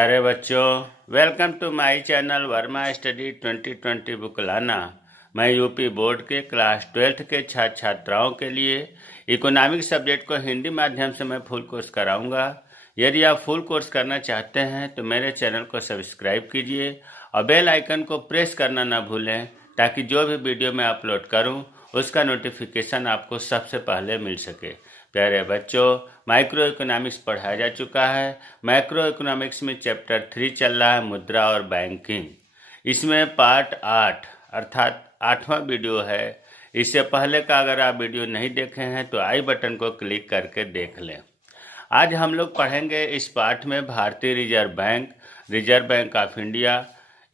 प्यारे बच्चों, welcome to my channel Verma study 2020 book लाना। मैं यूपी बोर्ड के क्लास 12th के छात्र छात्राओं के लिए इकोनॉमिक सब्जेक्ट को हिंदी माध्यम से मैं फुल कोर्स कराऊंगा। यदि आप फुल कोर्स करना चाहते हैं तो मेरे चैनल को सब्सक्राइब कीजिए और बेल आइकन को प्रेस करना ना भूलें, ताकि जो भी वीडियो मैं अपलोड करूं उसका नोटिफिकेशन आपको सबसे पहले मिल सके। प्यारे बच्चों, माइक्रो इकोनॉमिक्स पढ़ाया जा चुका है। माइक्रो इकोनॉमिक्स में चैप्टर 3 चल रहा है, मुद्रा और बैंकिंग। इसमें पार्ट 8 अर्थात 8वां वीडियो है। इससे पहले का अगर आप वीडियो नहीं देखे हैं तो आई बटन को क्लिक करके देख लें। आज हम लोग पढ़ेंगे इस पाठ में भारतीय reserve bank, reserve bank of India.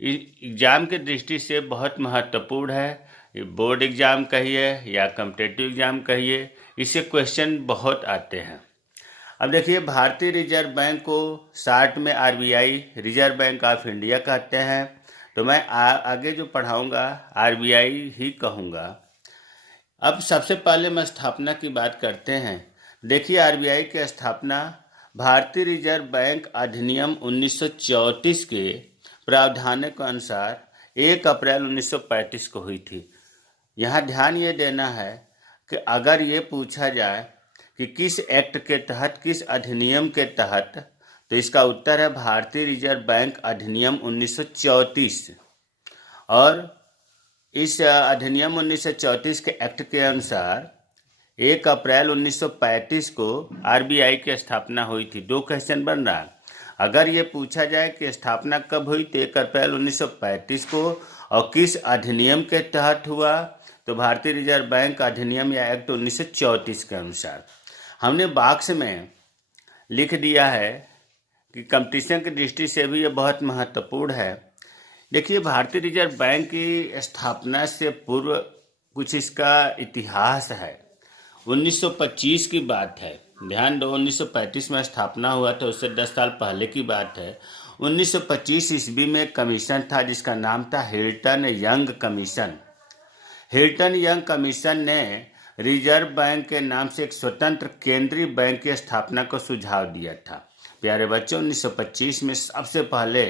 Exam की दृष्टि से बहुत महत्वपूर्ण है। बोर्ड एग्ज़ाम कहिए या कॉम्पिटिटिव एग्ज़ाम कहिए, इससे क्वेश्चन बहुत आते हैं। अब देखिए, भारतीय रिजर्व बैंक को शॉर्ट में RBI, reserve bank of India कहते हैं। तो मैं आगे जो पढ़ाऊंगा आरबीआई ही कहूँगा। अब सबसे पहले मैं स्थापना की बात करते हैं। देखिए, आरबीआई की स्थापना भारतीय रिजर्व बैंक अधिनियम 1934 के प्रावधानों के अनुसार 1 अप्रैल 1935 को हुई थी। यहाँ ध्यान ये देना है कि अगर ये पूछा जाए कि किस एक्ट के तहत, किस अधिनियम के तहत, तो इसका उत्तर है भारतीय रिजर्व बैंक अधिनियम 1934। और इस अधिनियम 1934 के एक्ट के अनुसार 1 अप्रैल 1935 को आरबीआई की स्थापना हुई थी। 2 क्वेश्चन बन रहा है। अगर ये पूछा जाए कि स्थापना कब हुई तो 1 अप्रैल 1935 को, और किस अधिनियम के तहत हुआ, तो भारतीय रिजर्व बैंक अधिनियम या एक्ट 1934 के अनुसार। हमने बॉक्स में लिख दिया है कि कंपटीशन की दृष्टि से भी ये बहुत महत्वपूर्ण है। देखिए, भारतीय रिजर्व बैंक की स्थापना से पूर्व कुछ इसका इतिहास है। 1925 की बात है, ध्यान दो। 1935 में स्थापना हुआ था, उससे 10 साल पहले की बात है। 1925 ईस्वी में कमीशन था जिसका नाम था Hilton young commission. Hilton young commission ने रिजर्व बैंक के नाम से एक स्वतंत्र केंद्रीय बैंक की स्थापना को सुझाव दिया था। प्यारे बच्चों, 1925 में सबसे पहले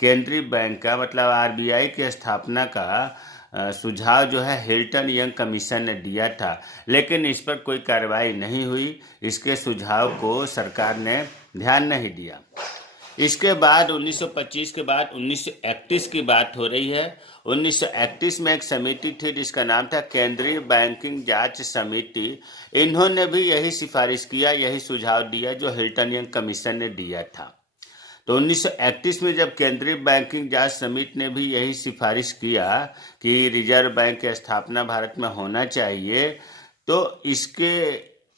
केंद्रीय बैंक का मतलब आरबीआई की स्थापना का सुझाव जो है हिल्टन यंग कमीशन ने दिया था, लेकिन इस पर कोई कार्रवाई नहीं हुई। इसके सुझाव को सरकार ने ध्यान नहीं दिया। इसके बाद 1925 के बाद 1931 की बात हो रही है। 1931 में एक समिति थी जिसका नाम था केंद्रीय बैंकिंग जांच समिति। इन्होंने भी यही सिफारिश किया, यही सुझाव दिया जो हिल्टन यंग कमीशन ने दिया था। तो 1931 में जब केंद्रीय बैंकिंग जांच समिति ने भी यही सिफारिश किया कि रिजर्व बैंक की स्थापना भारत में होना चाहिए, तो इसके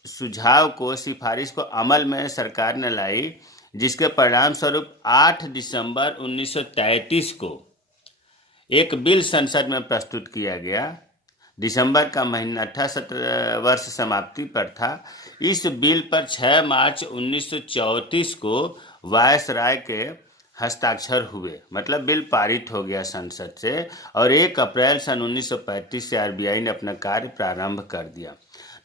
सुझाव को, सिफारिश को अमल में सरकार ने लाई, जिसके परिणाम स्वरूप 8 दिसंबर 1933 को एक बिल संसद में प्रस्तुत किया गया। दिसंबर का महीना था, 17 वर्ष समाप्ति पर था। इस बिल पर 6 मार्च 1934 को वायसराय के हस्ताक्षर हुए, मतलब बिल पारित हो गया संसद से, और 1 अप्रैल सन 1935 से आरबीआई ने अपना कार्य प्रारंभ कर दिया।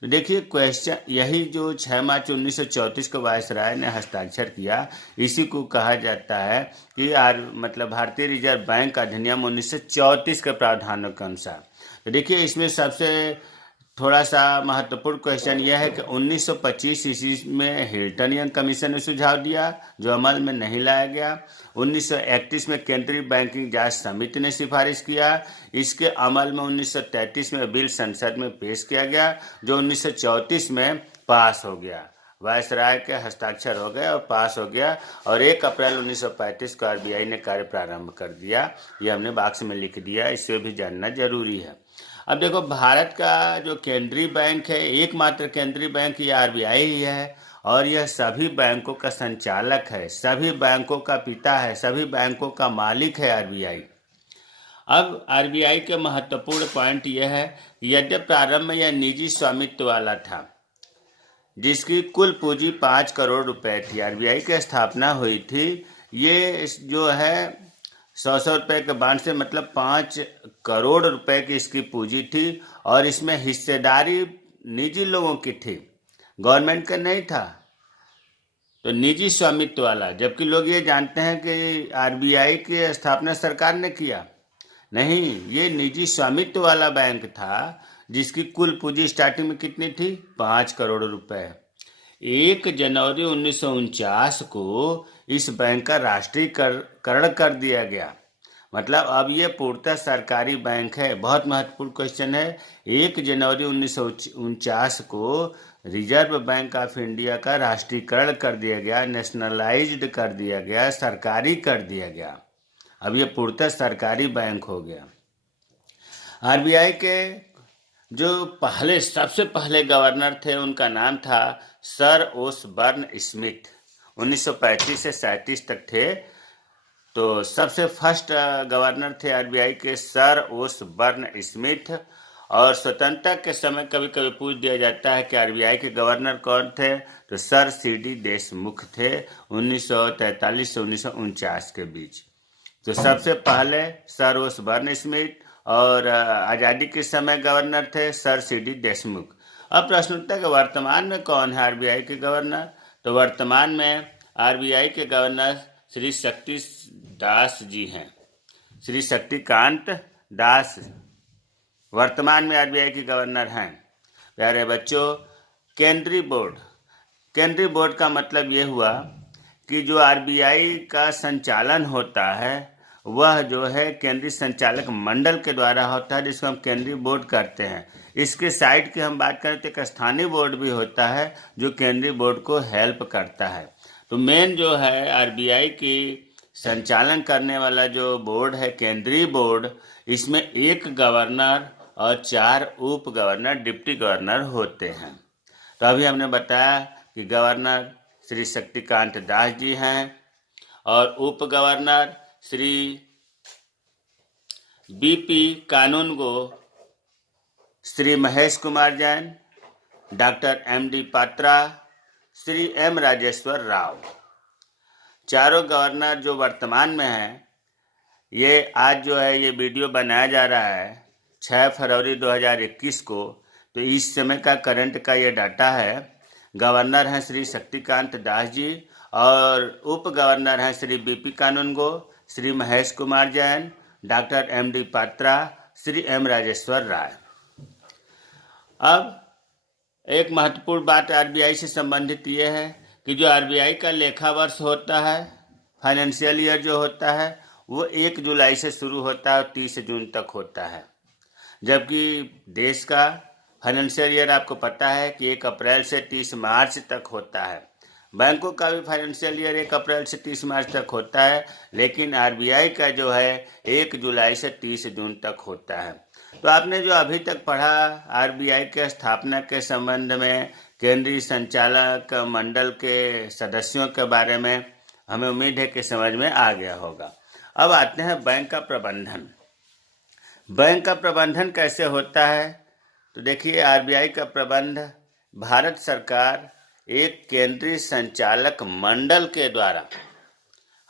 तो देखिए, क्वेश्चन यही जो 6 मार्च 1934 को वायसराय ने हस्ताक्षर किया, इसी को कहा जाता है कि मतलब भारतीय रिजर्व बैंक अधिनियम 1934 के प्रावधानों के अनुसार। तो देखिए, इसमें सबसे थोड़ा सा महत्वपूर्ण क्वेश्चन यह है कि 1925 ईस्वी में हिल्टन यंग कमीशन ने सुझाव दिया जो अमल में नहीं लाया गया। 1931 में केंद्रीय बैंकिंग जांच समिति ने सिफारिश किया, इसके अमल में 1933 में बिल संसद में पेश किया गया जो 1934 में पास हो गया। वायसराय के हस्ताक्षर हो गए और पास हो गया, और 1 अप्रैल 1935 को आरबीआई ने कार्य प्रारंभ कर दिया। ये हमने बॉक्स में लिख दिया, इससे भी जानना जरूरी है। अब देखो, भारत का जो केंद्रीय बैंक है, एकमात्र केंद्रीय बैंक ये आरबीआई ही है, और यह सभी बैंकों का संचालक है, सभी बैंकों का पिता है, सभी बैंकों का मालिक है आरबीआई। अब आरबीआई के महत्वपूर्ण पॉइंट यह है, यद्यपि प्रारंभ में यह निजी स्वामित्व वाला था, जिसकी कुल पूंजी 5 करोड़ रुपए थी। आरबीआई की स्थापना हुई थी, ये जो है 100 रुपए के बांड से, मतलब 5 करोड़ रुपए की इसकी पूंजी थी, और इसमें हिस्सेदारी निजी लोगों की थी, गवर्नमेंट का नहीं था। तो निजी स्वामित्व वाला, जबकि लोग ये जानते हैं कि आरबीआई की स्थापना सरकार ने किया। नहीं, ये निजी स्वामित्व वाला बैंक था जिसकी कुल पूंजी स्टार्टिंग में कितनी थी? 5 करोड़ रुपए। 1 जनवरी 1949 को इस बैंक का राष्ट्रीयकरण कर दिया गया। मतलब अब ये पूर्णतः सरकारी बैंक है। बहुत महत्वपूर्ण क्वेश्चन है। 1 जनवरी 1949 को रिजर्व बैंक ऑफ इंडिया का राष्ट्रीयकरण कर दिया गया, नेशनलाइज्ड कर दिया गया, सरकारी कर दिया गया। अब ये पूर्णतः सरकारी बैंक हो गया। आरबीआई के जो सबसे पहले गवर्नर थे उनका नाम था सर ओसबर्न स्मिथ। 1935 से 37 तक थे। तो सबसे फर्स्ट गवर्नर थे आरबीआई के सर ओसबर्न स्मिथ। और स्वतंत्रता के समय कभी कभी पूछ दिया जाता है कि आरबीआई के गवर्नर कौन थे, तो सर सीडी देशमुख थे 1943 से 1949 के बीच। तो सबसे पहले सर ओसबर्न स्मिथ और आज़ादी के समय गवर्नर थे सर सीडी देशमुख। अब प्रश्न उठता है कि वर्तमान में कौन है आरबीआई के गवर्नर? तो वर्तमान में आरबीआई के गवर्नर श्री शक्ति दास जी हैं। श्री शक्तिकांत दास वर्तमान में आरबीआई के गवर्नर हैं। प्यारे बच्चों, केंद्रीय बोर्ड का मतलब ये हुआ कि जो आरबीआई का संचालन होता है वह जो है केंद्रीय संचालक मंडल के द्वारा होता है, जिसको हम केंद्रीय बोर्ड करते हैं। इसके साइड की हम बात करें तो एक स्थानीय बोर्ड भी होता है जो केंद्रीय बोर्ड को हेल्प करता है। तो मेन जो है आरबीआई की संचालन करने वाला जो बोर्ड है केंद्रीय बोर्ड, इसमें 1 गवर्नर और 4 उप गवर्नर डिप्टी गवर्नर होते हैं। तो अभी हमने बताया कि गवर्नर श्री शक्तिकांत दास जी हैं और उप गवर्नर श्री बीपी कानूनगो, श्री महेश कुमार जैन, डॉक्टर एमडी पात्रा, श्री एम राजेश्वर राव। चारों गवर्नर जो वर्तमान में हैं, ये आज जो है ये वीडियो बनाया जा रहा है 6 फरवरी 2021 को। तो इस समय का करंट का ये डाटा है। गवर्नर हैं श्री शक्तिकांत दास जी और उप गवर्नर हैं श्री बीपी कानूनगो, श्री महेश कुमार जैन, डॉक्टर एमडी पात्रा, श्री एम राजेश्वर राय। अब एक महत्वपूर्ण बात आरबीआई से संबंधित ये है कि जो आरबीआई का लेखा वर्ष होता है, फाइनेंशियल ईयर जो होता है, वो 1 जुलाई से शुरू होता है और 30 जून तक होता है। जबकि देश का फाइनेंशियल ईयर आपको पता है कि 1 अप्रैल से 30 मार्च तक होता है। बैंकों का भी फाइनेंशियल ईयर 1 अप्रैल से 30 मार्च तक होता है, लेकिन आरबीआई का जो है 1 जुलाई से 30 जून तक होता है। तो आपने जो अभी तक पढ़ा आरबीआई के स्थापना के संबंध में, केंद्रीय संचालक मंडल के सदस्यों के बारे में, हमें उम्मीद है कि समझ में आ गया होगा। अब आते हैं बैंक का प्रबंधन। बैंक का प्रबंधन कैसे होता है? तो देखिए, आरबीआई का प्रबंध भारत सरकार एक केंद्रीय संचालक मंडल के द्वारा,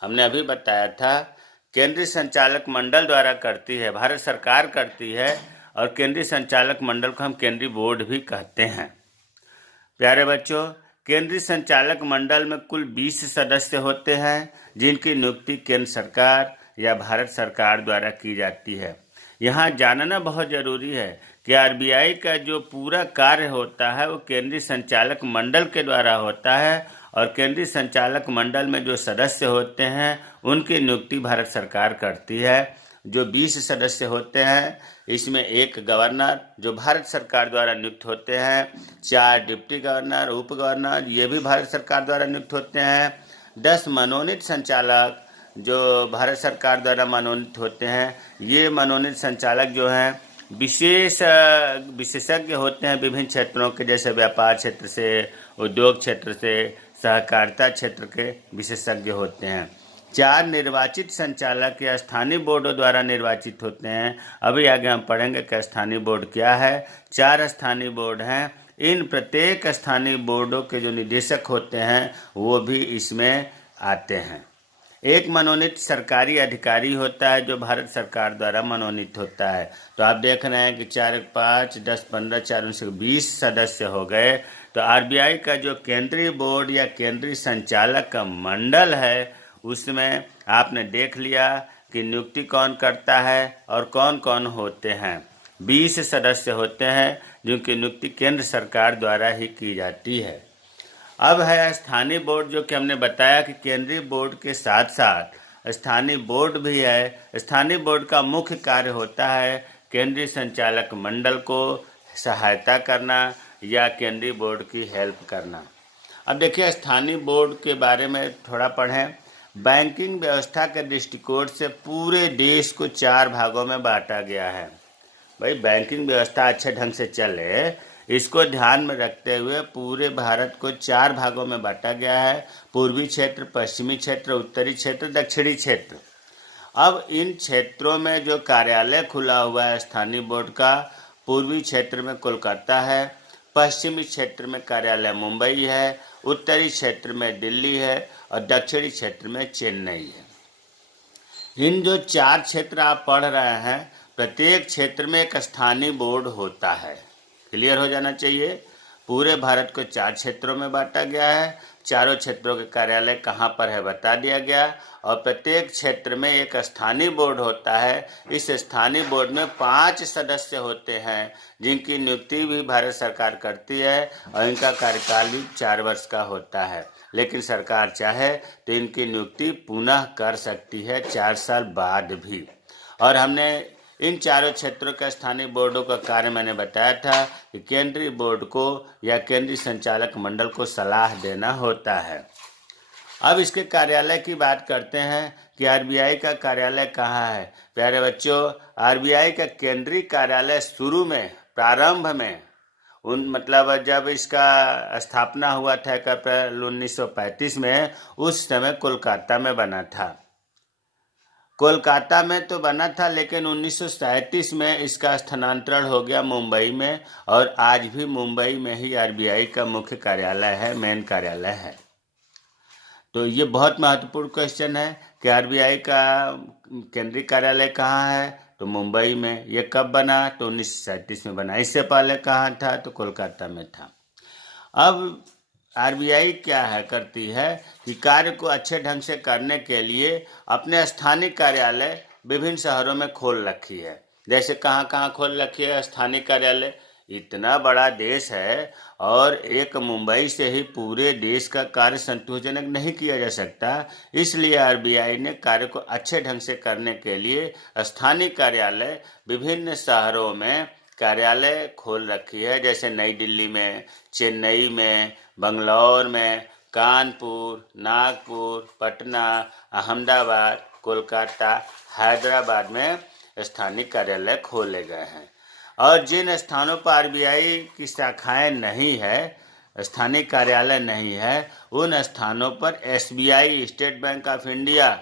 हमने अभी बताया था, केंद्रीय संचालक मंडल द्वारा करती है। भारत सरकार करती है और केंद्रीय संचालक मंडल को हम केंद्रीय बोर्ड भी कहते हैं। प्यारे बच्चों, केंद्रीय संचालक मंडल में कुल 20 सदस्य होते हैं जिनकी नियुक्ति केंद्र सरकार या भारत सरकार द्वारा की जाती है। यहाँ जानना बहुत ज़रूरी है कि आरबीआई का जो पूरा कार्य होता है वो केंद्रीय संचालक मंडल के द्वारा होता है और केंद्रीय संचालक मंडल में जो सदस्य होते हैं उनकी नियुक्ति भारत सरकार करती है। जो 20 सदस्य होते हैं, इसमें 1 गवर्नर जो भारत सरकार द्वारा नियुक्त होते हैं, 4 डिप्टी गवर्नर, उप गवर्नर, ये भी भारत सरकार द्वारा नियुक्त होते हैं, 10 मनोनीत संचालक जो भारत सरकार द्वारा मनोनीत होते हैं। ये मनोनीत संचालक जो हैं विशेषज्ञ होते हैं विभिन्न क्षेत्रों के, जैसे व्यापार क्षेत्र से, उद्योग क्षेत्र से, सहकारिता क्षेत्र के विशेषज्ञ होते हैं। 4 निर्वाचित संचालक या स्थानीय बोर्डों द्वारा निर्वाचित होते हैं। अभी आगे हम पढ़ेंगे कि स्थानीय बोर्ड क्या है। 4 स्थानीय बोर्ड हैं। इन प्रत्येक स्थानीय बोर्डों के जो निदेशक होते हैं वो भी इसमें आते हैं। एक मनोनीत सरकारी अधिकारी होता है जो भारत सरकार द्वारा मनोनीत होता है। तो आप देख रहे हैं कि 4, 5, 10, 15, 4, 20 सदस्य हो गए। तो आरबीआई का जो केंद्रीय बोर्ड या केंद्रीय संचालक का मंडल है, उसमें आपने देख लिया कि नियुक्ति कौन करता है और कौन कौन होते हैं। 20 सदस्य होते हैं जिनकी नियुक्ति केंद्र सरकार द्वारा ही की जाती है। अब है स्थानीय बोर्ड, जो कि हमने बताया कि केंद्रीय बोर्ड के साथ साथ स्थानीय बोर्ड भी है। स्थानीय बोर्ड का मुख्य कार्य होता है केंद्रीय संचालक मंडल को सहायता करना या केंद्रीय बोर्ड की हेल्प करना। अब देखिए स्थानीय बोर्ड के बारे में थोड़ा पढ़ें। बैंकिंग व्यवस्था के दृष्टिकोण से पूरे देश को 4 भागों में बांटा गया है। भाई बैंकिंग व्यवस्था अच्छे ढंग से चले, इसको ध्यान में रखते हुए पूरे भारत को 4 भागों में बांटा गया है। पूर्वी क्षेत्र, पश्चिमी क्षेत्र, उत्तरी क्षेत्र, दक्षिणी क्षेत्र। अब इन क्षेत्रों में जो कार्यालय खुला हुआ है स्थानीय बोर्ड का, पूर्वी क्षेत्र में कोलकाता है, पश्चिमी क्षेत्र में कार्यालय मुंबई है, उत्तरी क्षेत्र में दिल्ली है और दक्षिणी क्षेत्र में चेन्नई है। इन जो 4 क्षेत्र आप पढ़ रहे हैं, प्रत्येक क्षेत्र में एक स्थानीय बोर्ड होता है। क्लियर हो जाना चाहिए। पूरे भारत को 4 क्षेत्रों में बांटा गया है। चारों क्षेत्रों के कार्यालय कहाँ पर है बता दिया गया और प्रत्येक क्षेत्र में एक स्थानीय बोर्ड होता है। इस स्थानीय बोर्ड में 5 सदस्य होते हैं जिनकी नियुक्ति भी भारत सरकार करती है और इनका कार्यकाल भी 4 वर्ष का होता है। लेकिन सरकार चाहे तो इनकी नियुक्ति पुनः कर सकती है 4 साल बाद भी। और हमने इन चारों क्षेत्रों के स्थानीय बोर्डों का कार्य मैंने बताया था कि केंद्रीय बोर्ड को या केंद्रीय संचालक मंडल को सलाह देना होता है। अब इसके कार्यालय की बात करते हैं कि आरबीआई का कार्यालय कहाँ है। प्यारे बच्चों, आरबीआई का केंद्रीय कार्यालय शुरू में, प्रारंभ में, मतलब जब इसका स्थापना हुआ था अप्रैल 1935 में, उस समय कोलकाता में बना था। कोलकाता में तो बना था, लेकिन 1937 में इसका स्थानांतरण हो गया मुंबई में और आज भी मुंबई में ही आरबीआई का मुख्य कार्यालय है, मेन कार्यालय है। तो ये बहुत महत्वपूर्ण क्वेश्चन है कि आरबीआई का केंद्रीय कार्यालय कहाँ है, तो मुंबई में। ये कब बना, तो 1937 में बना। इससे पहले कहाँ था, तो कोलकाता में था। अब आरबीआई क्या है करती है कि कार्य को अच्छे ढंग से करने के लिए अपने स्थानीय कार्यालय विभिन्न शहरों में खोल रखी है। जैसे कहाँ कहाँ खोल रखी है स्थानीय कार्यालय। इतना बड़ा देश है और एक मुंबई से ही पूरे देश का कार्य संतोषजनक नहीं किया जा सकता। इसलिए आरबीआई ने कार्य को अच्छे ढंग से करने के लिए स्थानीय कार्यालय विभिन्न शहरों में कार्यालय खोल रखी है। जैसे नई दिल्ली में, चेन्नई में, बंगलौर में, कानपुर, नागपुर, पटना, अहमदाबाद, कोलकाता, हैदराबाद में स्थानीय कार्यालय खोले गए हैं। और जिन स्थानों पर आरबीआई की शाखाएं नहीं है, स्थानीय कार्यालय नहीं है, उन स्थानों पर SBI, state bank of India,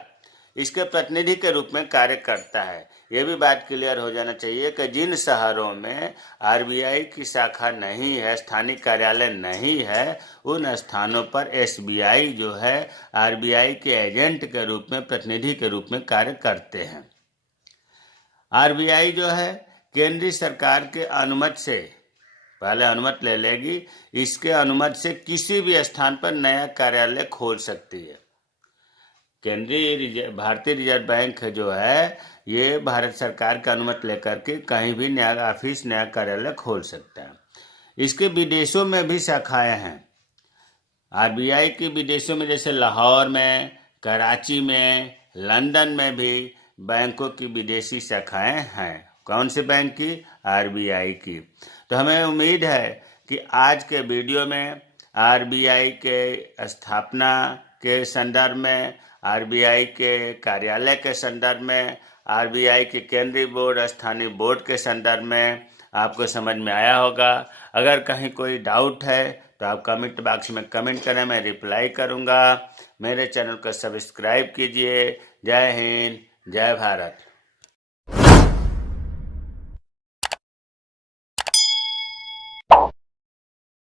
इसके प्रतिनिधि के रूप में कार्य करता है। ये भी बात क्लियर हो जाना चाहिए कि जिन शहरों में आरबीआई की शाखा नहीं है, स्थानीय कार्यालय नहीं है, उन स्थानों पर एसबीआई जो है आरबीआई के एजेंट के रूप में, प्रतिनिधि के रूप में कार्य करते हैं। आरबीआई जो है केंद्रीय सरकार के अनुमति से, पहले अनुमति ले लेगी, इसके अनुमति से किसी भी स्थान पर नया कार्यालय खोल सकती है। केंद्रीय भारतीय रिजर्व बैंक जो है ये भारत सरकार की अनुमति लेकर के कहीं भी नया ऑफिस, नया कार्यालय खोल सकता है। इसके विदेशों में भी शाखाएं हैं। आरबीआई की विदेशों में जैसे लाहौर में, कराची में, लंदन में भी बैंकों की विदेशी शाखाएं हैं। कौन से बैंक की? आरबीआई की। तो हमें उम्मीद है कि आज के वीडियो में आरबीआई के स्थापना के संदर्भ में, आरबीआई के कार्यालय के संदर्भ में, आरबीआई के केंद्रीय बोर्ड, स्थानीय बोर्ड के संदर्भ में आपको समझ में आया होगा। अगर कहीं कोई डाउट है तो आप कमेंट बॉक्स में कमेंट करें, मैं रिप्लाई करूंगा। मेरे चैनल को सब्सक्राइब कीजिए। जय हिंद, जय भारत।